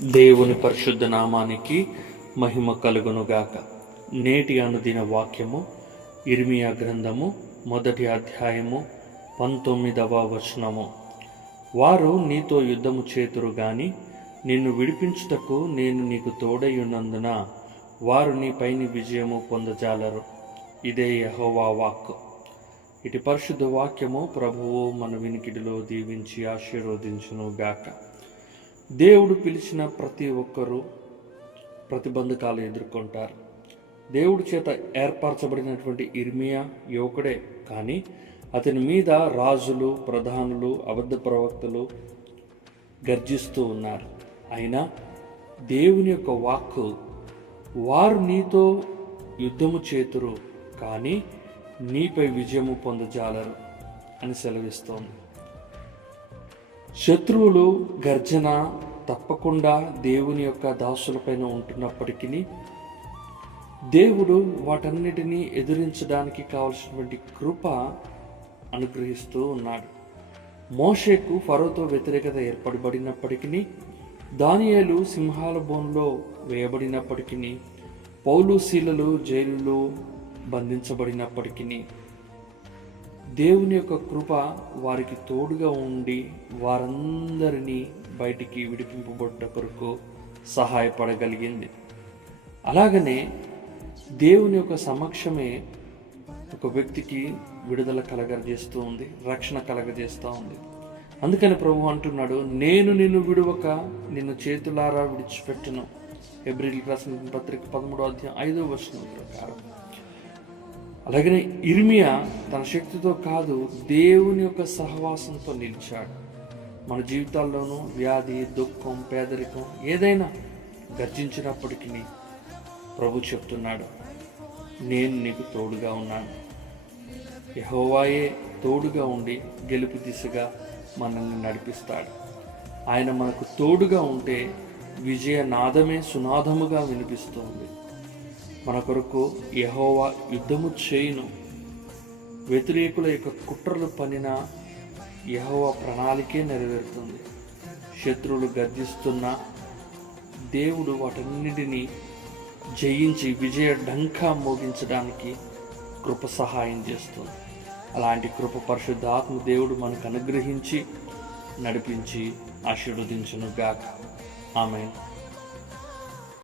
దేవుని పరిశుద్ధ నామానికి మహిమ కలుగునుగాక. నేటి అనుదిన వాక్యము ఇర్మియా గ్రంథము మొదటి అధ్యాయము పంతొమ్మిదవ వచనము. వారు నీతో యుద్ధము చేతురు గాని నిన్ను విడిపించుటకు నేను నీకు తోడయ్యున్నందున వారు నీపైని విజయము పొందజాలరు. ఇదే యహోవా వాక్కు. ఇటు పరిశుద్ధ వాక్యము ప్రభువు మన వినికిడిలో దీవించి ఆశీర్వదించును గాక దేవుడు పిలిచిన ప్రతి ఒక్కరూ ప్రతిబంధకాలు ఎదుర్కొంటారు. దేవుడి చేత ఏర్పరచబడినటువంటి ఇర్మియా యువకుడే కానీ అతని మీద రాజులు ప్రధానులు అబద్ధ ప్రవక్తలు గర్జిస్తూ ఉన్నారు. అయినా దేవుని యొక్క వాక్కు వారు నీతో యుద్ధము చేతురు కానీ నీపై విజయము పొందజాలరు అని సెలవిస్తోంది. శత్రువులు గర్జన తప్పకుండా దేవుని యొక్క దాసులపైన ఉంటున్నప్పటికీ దేవుడు వాటన్నిటినీ ఎదిరించడానికి కావలసినటువంటి కృప అనుగ్రహిస్తూ ఉన్నాడు. మోషేకు ఫరోతో వ్యతిరేకత ఏర్పడబడినప్పటికీ దానియాలు సింహాల బోన్లో వేయబడినప్పటికీ పౌలు శీలలు జైలులో బంధించబడినప్పటికీ దేవుని యొక్క కృప వారికి తోడుగా ఉండి వారందరినీ బయటికి విడిపింపబడ్డ కొరకు సహాయపడగలిగింది. అలాగనే దేవుని యొక్క సమక్షమే ఒక వ్యక్తికి విడుదల కలగజేస్తూ ఉంది రక్షణ కలగజేస్తూ ఉంది. అందుకని ప్రభు అంటున్నాడు నేను నిన్ను విడువక నిన్ను చేతులారా విడిచిపెట్టను. ఎబ్రిల్ రాసిన పత్రిక పదమూడో అధ్యాయం ఐదో వర్షం ప్రకారం. అలాగనే ఇర్మియా తన శక్తితో కాదు దేవుని యొక్క సహవాసంతో నిలిచాడు. మన జీవితాల్లోనూ వ్యాధి దుఃఖం పేదరికం ఏదైనా గర్జించినప్పటికీ ప్రభు చెప్తున్నాడు నేను నీకు తోడుగా ఉన్నాను. యహోవాయే తోడుగా ఉండి గెలుపు దిశగా మనల్ని నడిపిస్తాడు. ఆయన మనకు తోడుగా ఉంటే విజయ నాదమే సునాదముగా వినిపిస్తుంది. మన కొరకు యహోవా యుద్ధము చేయును. వ్యతిరేకుల యొక్క కుట్రలు పనిన యహోవా ప్రణాళికే నెరవేరుతుంది. శత్రువులు గర్జిస్తున్న దేవుడు వాటన్నిటినీ జయించి విజయ డంకా మోగించడానికి కృప సహాయం చేస్తుంది. అలాంటి కృప పరిశుద్ధాత్మ దేవుడు మనకు అనుగ్రహించి నడిపించి ఆశీర్వదించును గాక ఆమె